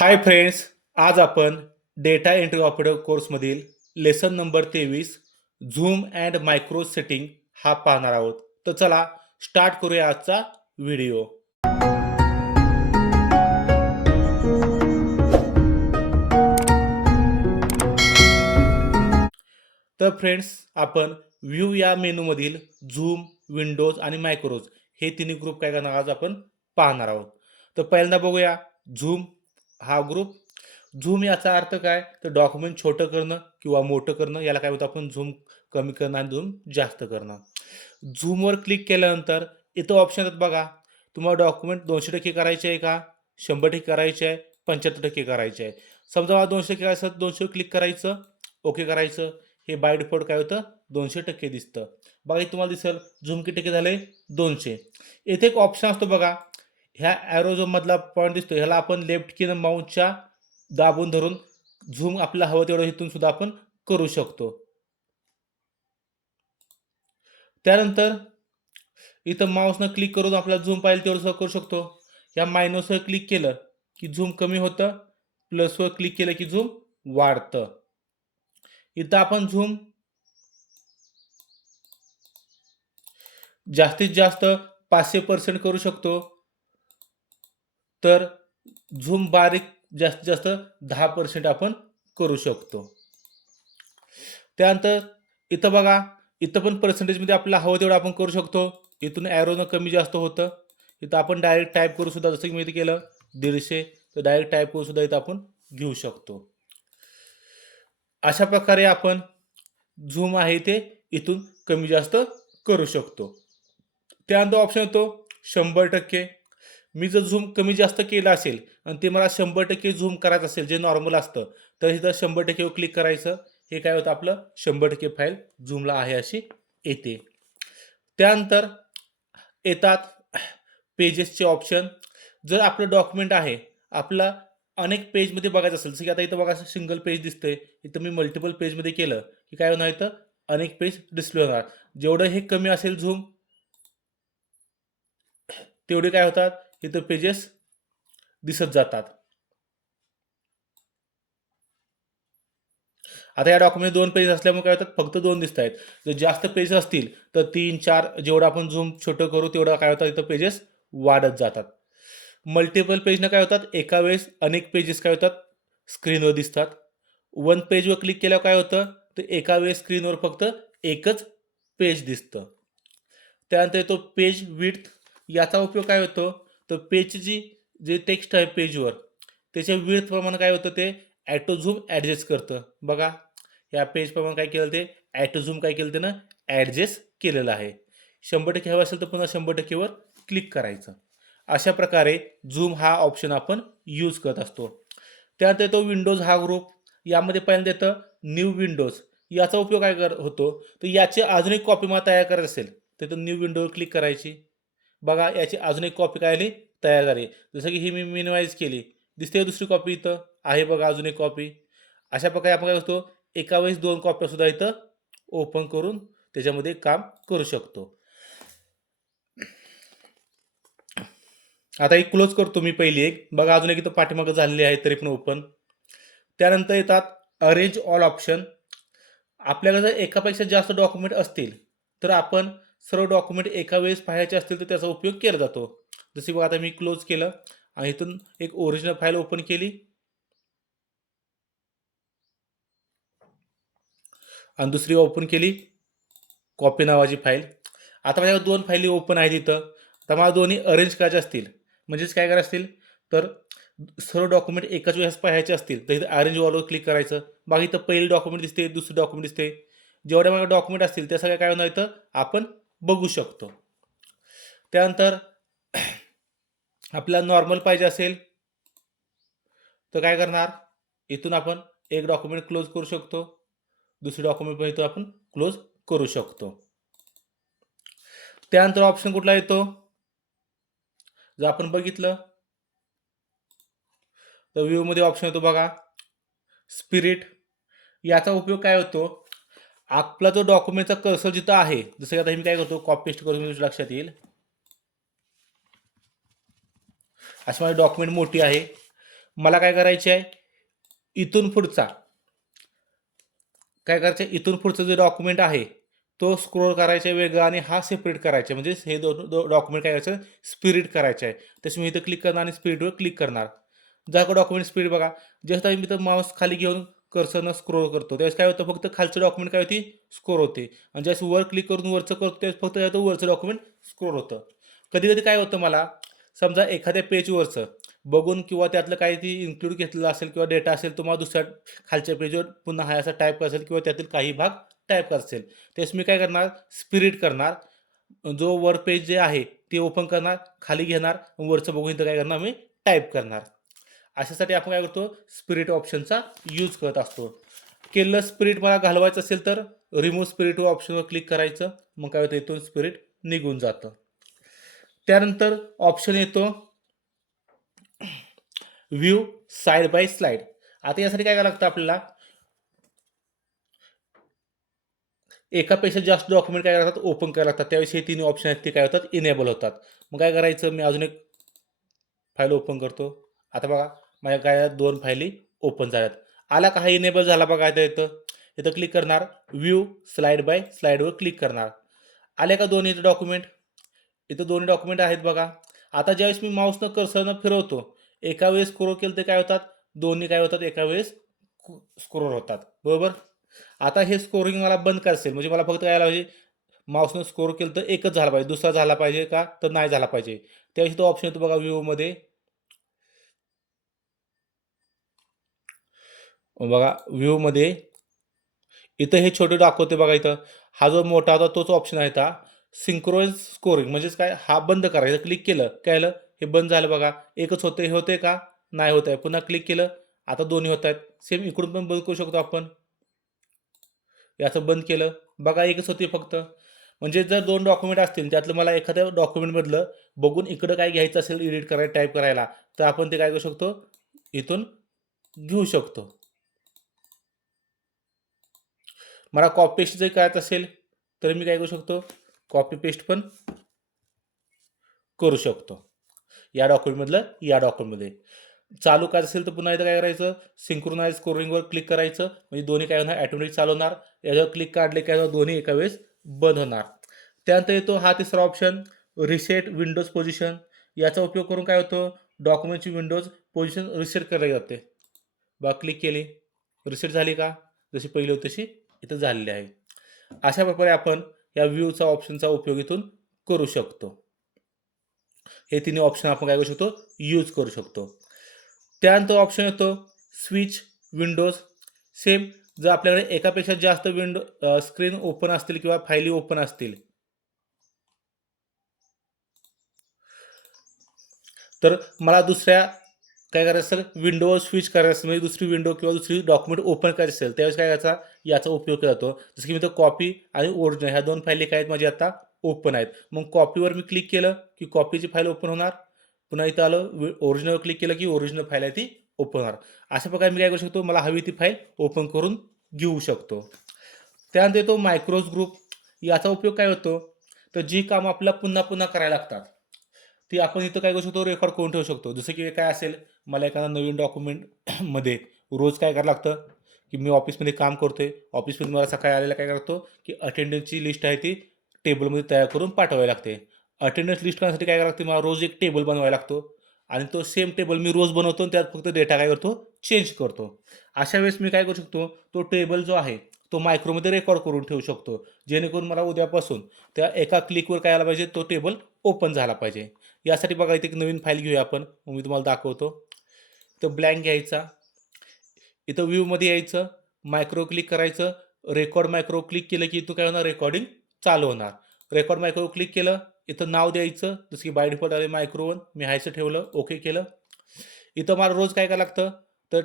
हाय friends आज आपण data entry operator कोर्समधील लेसन नंबर तेवीस झूम अँड मायक्रो सेटिंग हा पाहणार आहोत. तर चला स्टार्ट करूया आजचा व्हिडिओ तर फ्रेंड्स आपण व्ह्यू या मेनूमधील झूम विंडोज आणि मायक्रोज हे तिन्ही ग्रुप काय करणार? आज आपण पाहणार आहोत. तर पहिल्यांदा बघूया झूम हा ग्रुप झूम याचा अर्थ काय? तर डॉक्युमेंट छोटं करणं किंवा मोठं करणं याला काय होतं आपण? झूम कमी करणं आणि झूम जास्त करणं. झूमवर क्लिक केल्यानंतर इथं ऑप्शन आहेत बघा. तुम्हाला डॉक्युमेंट दोनशे टक्के करायचे आहे का? शंभर टक्के करायचे आहे पंच्याहत्तर टक्के करायचे आहे. समजा मला दोनशे टक्के करायचं दोनशे क्लिक करायचं ओके करायचं. हे बाय डिफॉल्ट काय होतं? दोनशे टक्के दिसतं. बघा तुम्हाला दिसेल. झूम किती टक्के झाले? दोनशे. येथे एक ऑप्शन असतो बघा. ह्या ॲरो जो मधला पॉईंट दिसतो. ह्याला आपण लेफ्ट किन माऊसच्या दाबून धरून झूम आपला हवं तेवढं इथून सुद्धा आपण करू शकतो. त्यानंतर इथं माऊसनं क्लिक करून आपल्याला झूम पाहिजे तेवढं करू शकतो. या मायनसवर क्लिक केलं की झूम कमी होतं. प्लसवर क्लिक केलं की झूम वाढतं. इथं आपण झूम जास्तीत जास्त पाचशे पर्सेंट करू शकतो. तर झूम बारीक जास्तीत जास्त दहा पर्सेंट आपण करू शकतो. त्यानंतर इथं बघा इथं पण पर्सेंटेजमध्ये आपल्याला हवं तेवढं आपण करू शकतो. इथून ॲरोनं कमी जास्त होतं. इथं आपण डायरेक्ट टाईप करू सुद्धा जसं की मी इथे केलं दीडशे तर डायरेक्ट टाईप करू सुद्धा इथं आपण घेऊ शकतो. अशा प्रकारे आपण झूम आहे ते इथून कमी जास्त करू शकतो. त्यानंतर ऑप्शन येतो शंभर टक्के. मी जर झूम कमी जास्त केलं असेल आणि ते मला शंभर टक्के झूम करायचं असेल जे नॉर्मल असतं तर इथं शंभर टक्केवर क्लिक करायचं. हे काय होतं आपलं? शंभर टक्के फाईल झूमला आहे अशी येते. त्यानंतर येतात पेजेसचे ऑप्शन जर आपलं डॉक्युमेंट आहे आपला अनेक पेजमध्ये बघायचं असेल जसं की आता इथं बघा सिंगल पेज दिसतंय. इथं मी मल्टिपल पेजमध्ये केलं की काय होणार इथं? अनेक पेज डिस्प्ले होणार. जेवढं हे कमी असेल झूम तेवढे काय होतात? इथं पेजेस दिसत जातात. आता या डॉक्युमेंट दोन पेज असल्यामुळे काय होतात? फक्त दोन दिसत आहेत. जर जास्त पेज असतील तर तीन चार जेवढं आपण झूम छोटं करू तेवढं काय होतं इथं पेजेस वाढत जातात. मल्टिपल पेजनं काय होतात? एका वेळेस अनेक पेजेस काय होतात? स्क्रीनवर दिसतात. वन पेजवर क्लिक केल्यावर काय होतं? तर एका वेळेस स्क्रीनवर फक्त एकच पेज दिसतं. त्यानंतर येतो पेज विथ याचा उपयोग काय होतो? तर पेजची जी जे टेक्स्ट आहे पेजवर त्याच्या विड्थप्रमाणे काय होतं ते ॲटो झूम ॲडजस्ट करतं. बघा या पेजप्रमाणे काय केलं ते ॲटो झूम काय केलं त्यानं ॲडजस्ट केलेलं आहे. शंभर टक्के हवं असेल तर पुन्हा शंभर टक्केवर क्लिक करायचं. अशा प्रकारे झूम हा ऑप्शन आपण यूज करत असतो. त्यानंतर येतो विंडोज हा ग्रुप यामध्ये पहिल्यांदा येतं न्यू विंडोज याचा उपयोग काय कर होतो? तर याची अजून एक कॉपी मला तयार करायची असेल तर न्यू विंडोवर क्लिक करायची. बघा याची अजून एक कॉपी काय आली तयार झाली. जसं की ही मी मिनिमाइज केली. दिसते दुसरी कॉपी इथं. आहे बघा अजून एक कॉपी अशा प्रकारे आपण काय करतो एका वेळेस दोन कॉप्या सुद्धा इथं ओपन करून त्याच्यामध्ये काम करू शकतो. आता एक क्लोज करतो मी पहिली एक. बघा अजून एक इथं पाठीमागं झालेली आहे तरी पण ओपन त्यानंतर येतात अरेंज ऑल ऑप्शन आपल्याला जर एकापेक्षा जास्त डॉक्युमेंट असतील तर आपण सर्व डॉक्युमेंट एका वेळेस पाहायचे असतील तर त्याचा उपयोग केला जातो. जसे बघा आता मी क्लोज केलं आणि इथून एक ओरिजिनल फाईल ओपन केली. आणि दुसरी ओपन केली. कॉपी नावाची फाईल आता माझ्या दोन फाईली ओपन आहेत इथं. तर मला दोन्ही अरेंज करायचे असतील. म्हणजेच काय करायचे असतील? तर सर्व डॉक्युमेंट एकाच वेळेस पाहायचे असतील. तर इथं अरेंज वॉलवर क्लिक करायचं. बाकी इथं पहिली डॉक्युमेंट दिसते दुसरी डॉक्युमेंट दिसते. जेवढ्या मला डॉक्युमेंट असतील त्या सगळ्या काय होणार इथं? आपण बघू शकतो. त्यानंतर आपल्याला नॉर्मल पाहिजे असेल तर काय करणार? इथून आपण एक डॉक्युमेंट क्लोज करू शकतो. दुसरी डॉक्युमेंट पण इथं आपण क्लोज करू शकतो. त्यानंतर ऑप्शन कुठला येतो? जर आपण बघितलं तर व्ह्यूमध्ये ऑप्शन येतो बघा. स्पिरिट याचा उपयोग काय होतो? आपला जो डॉक्युमेंटचा कर्सर जिथं आहे जसं की आता मी काय करतो कॉपी पेस्ट करून तुझ्या लक्षात येईल. अशी माझी डॉक्युमेंट मोठी आहे. मला काय करायचे आहे इथून पुढचा. काय करायचं आहे इथून पुढचा जो डॉक्युमेंट आहे तो स्क्रोल करायचा आहे वेगळा आणि हा सेपरेट करायचा आहे म्हणजे हे दोन दो डॉक्युमेंट काय करायचं स्पिरिट करायचं आहे तसं मी इथं क्लिक करणार आणि स्पिरिटवर क्लिक करणार. जा का डॉक्युमेंट स्पीड बघा. जस्ट मी तर माऊस खाली घेऊन कर्सरनं स्क्रोल करतो. त्यावेळेस काय होतं? फक्त खालचं डॉक्युमेंट काय होती? स्क्रोल होते. आणि ज्यावेळेस वर क्लिक करून वरचं करतो त्यावेळेस फक्त काय होतं? वरचं डॉक्युमेंट स्क्रोल होतं. कधी कधी काय होतं मला? समजा एखाद्या पेजवरचं बघून किंवा त्यातलं काही ती इन्क्लूड घेतलेलं असेल किंवा डेटा असेल तुम्हाला दुसऱ्या खालच्या पेजवर पुन्हा हा असा टाईप असेल किंवा त्यातील काही भाग टाईप असेल त्यावेळेस मी काय करणार? स्पिरिट करणार. जो वर पेज जे आहे ते ओपन करणार खाली घेणार वरचं बघून इथं काय करणार? मी टाईप करणार. अशासाठी आपण काय करतो? स्पिरिट ऑप्शनचा यूज करत असतो. केलं स्पिरिट मला घालवायचं असेल तर रिमूव्ह स्पिरिट ऑप्शनवर क्लिक करायचं. मग काय होतं? इथून स्पिरिट निघून जातं. त्यानंतर ऑप्शन येतो व्ह्यू साईड बाय स्लाईड आता यासाठी काय करावं लागतं आपल्याला? एकापेक्षा जास्त डॉक्युमेंट काय लागतात? ओपन करायला लागतात. त्यावेळेस तीन ऑप्शन आहेत ते काय होतात? इनेबल होतात. मग काय करायचं? मी अजून एक फाईल ओपन करतो. आता बघा. माझ्या काय दोन फायली ओपन झाल्यात. आला का हा इनेबल झाला बघा इथं इथं. इथं क्लिक करणार. व्ह्यू स्लाईड बाय स्लाईडवर क्लिक करणार. आले का दोन्ही इथं डॉक्युमेंट इथं दोन्ही डॉक्युमेंट आहेत बघा. आता ज्यावेळेस मी माऊसनं कर्सरनं फिरवतो एका वेळेस स्क्रोल केलं तर काय होतात? दोन्ही काय होतात? एका वेळेस स्क्रोल होतात. बरोबर? आता हे स्कोरिंग मला बंद करसेल असेल म्हणजे मला फक्त काय पाहिजे माऊसनं स्कोर केलं तर एकच झाला पाहिजे. दुसरा झाला पाहिजे का? तर नाही झाला पाहिजे. त्यावेळेस तो ऑप्शन येतो बघा व्ह्यूमध्ये बघा व्ह्यूमध्ये इथं हे छोटे दाखवते बघा इथं. हा जो मोठा होता तोच ऑप्शन आहे हा. सिंक्रोनाइज स्कोरिंग म्हणजेच काय? हा बंद करायचं क्लिक केलं काय हे बंद झालं बघा. एकच होतं हे होते का? नाही होत आहे पुन्हा क्लिक केलं आता दोन्ही होत आहेत. सेम इकडून पण बंद करू शकतो आपण. याचं बंद केलं. बघा एकच होती फक्त. म्हणजे जर दोन डॉक्युमेंट असतील त्यातलं मला एखाद्या डॉक्युमेंटमधलं बघून इकडं काय घ्यायचं असेल एडिट करायला टाईप करायला तर आपण ते काय करू शकतो? इथून घेऊ शकतो. मला कॉपी पेस्ट जर करायचं असेल तर मी काय करू शकतो? कॉपी पेस्ट पण करू शकतो. या डॉक्युमेंटमधलं या डॉक्युमेंटमध्ये चालू करायचं असेल तर पुन्हा इथं काय करायचं? सिंक्रोनाइज स्कोरिंगवर क्लिक करायचं. म्हणजे दोन्ही काय होणार? ॲटोमॅटिक चालवणार याच्यावर क्लिक काढले काय होणार दोन्ही एका वेळेस बंद होणार. त्यानंतर येतो हा तिसरा ऑप्शन रिसेट विंडोज पोझिशन याचा उपयोग करून काय होतं? डॉक्युमेंटची विंडोज पोझिशन रिसेट करायला जाते बा क्लिक केली. रिसेट झाली का? जशी पहिली होती तशी इथं झालेले आहे. अशा प्रकारे आपण या व्ह्यूचा ऑप्शनचा उपयोग इथून करू शकतो. हे तिन्ही ऑप्शन आपण काय करू शकतो? यूज करू शकतो. त्यानंतर ऑप्शन येतो स्विच विंडोज सेम जर आपल्याकडे एकापेक्षा जास्त विंडो स्क्रीन ओपन असतील किंवा फायली ओपन असतील. तर मला दुसऱ्या काय करायचं असेल? विंडोवर स्विच करायचं असेल म्हणजे दुसरी विंडो किंवा दुसरी डॉक्युमेंट ओपन करायची असेल त्यावेळेस काय करायचा? याचा उपयोग केला जातो जसं की मी तर कॉपी आणि ओरिजिनल ह्या दोन फायली काय आहेत माझी आता? ओपन आहेत. मग कॉपीवर मी क्लिक केलं की कॉपीची फाईल ओपन होणार. पुन्हा इथं आलं ओरिजिनलवर क्लिक केलं की ओरिजिनल फाईल आहे ती ओपन होणार. अशा प्रकारे मी काय करू शकतो? मला हवी ती फाईल ओपन करून घेऊ शकतो. त्यानंतर येतो मायक्रोज ग्रुप याचा उपयोग काय होतो? तर जी कामं आपल्याला पुन्हा पुन्हा करायला लागतात. ती आपण इथं काय करू शकतो रेकॉर्ड करून ठेवू शकतो. जसं की काय असेल मला एखादा नवीन डॉक्युमेंटमध्ये रोज काय करायला लागतं की मी ऑफिसमध्ये काम करतोय. ऑफिसमध्ये मला सकाळी आलेला काय करतो की अटेंडन्सची लिस्ट आहे ती टेबलमध्ये तयार करून पाठवावी लागते. अटेंडन्स लिस्ट करण्यासाठी काय करावं लागते मला रोज एक टेबल बनवायला लागतो. आणि तो सेम टेबल मी रोज बनवतो आणि त्यात फक्त डेटा काय करतो चेंज करतो. अशा वेळेस मी काय करू शकतो तो टेबल जो आहे तो मायक्रोमध्ये रेकॉर्ड करून ठेवू शकतो. जेणेकरून मला उद्यापासून त्या एका क्लिकवर काय आला पाहिजे तो टेबल ओपन झाला पाहिजे. यासाठी बघा इथे एक नवीन फाईल घेऊया आपण. मग मी तुम्हाला दाखवतो. तर ब्लँक घ्यायचा. इथं व्ह्यूमध्ये यायचं. मायक्रो क्लिक करायचं. रेकॉर्ड मायक्रो क्लिक केलं की इथं काय होणार? रेकॉर्डिंग चालू होणार. रेकॉर्ड मायक्रो क्लिक केलं. इथं नाव द्यायचं. जसं की बाय डिफॉल्ट आले मायक्रोवन मी हायचं ठेवलं. ओके केलं. इथं मला रोज काय काय लागतं? तर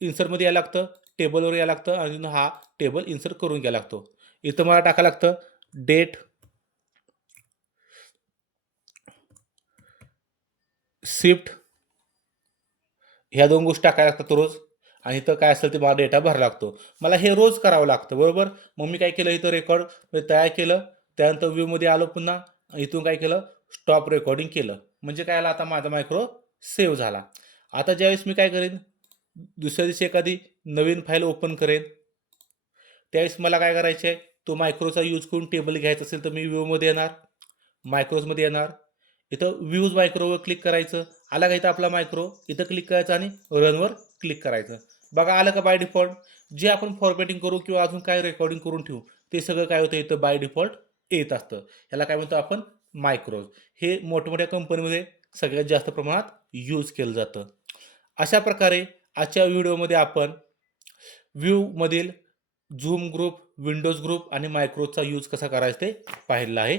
इन्सर्टमध्ये यायला लागतं. टेबलवर यायला लागतं. आणि हा टेबल इन्सर्ट करून घ्यायला लागतो. इथं मला टाकायला लागतं. डेट शिफ्ट ह्या दोन गोष्टी टाकायला लागतात रोज. आणि इथं काय असेल ते मला डेटा भरावा लागतो. मला हे रोज करावं लागतं बरोबर? मग मी काय केलं इथं रेकॉर्ड तयार केलं. त्यानंतर व्ह्यूमध्ये आलो पुन्हा. इथून काय केलं? स्टॉप रेकॉर्डिंग केलं. म्हणजे काय आलं? आता माझा मायक्रो सेव्ह झाला. आता ज्यावेळेस मी काय करेन? दुसऱ्या दिवशी एखादी नवीन फाईल ओपन करेन. त्यावेळेस मला काय करायचं आहे तो मायक्रोचा यूज करून टेबल घ्यायचा असेल तर मी व्ह्यूमध्ये येणार. मायक्रोजमध्ये येणार. इथं व्ह्यूज मायक्रोवर क्लिक करायचं. आला का इथं आपला मायक्रो इथं क्लिक करायचं आणि रनवर क्लिक करायचं. बघा आलं का बाय डिफॉल्ट जे आपण फॉर्मॅटिंग करू किंवा अजून काय रेकॉर्डिंग करून ठेवू ते सगळं काय होतं? इथं बाय डिफॉल्ट येत असतं. ह्याला काय म्हणतो आपण? मायक्रोज हे मोठमोठ्या कंपनीमध्ये सगळ्यात जास्त प्रमाणात यूज केलं जातं. अशा प्रकारे आजच्या व्हिडिओमध्ये आपण व्ह्यूमधील झूम ग्रुप विंडोज ग्रुप आणि मायक्रोजचा यूज कसा करायचा ते पाहिलं आहे.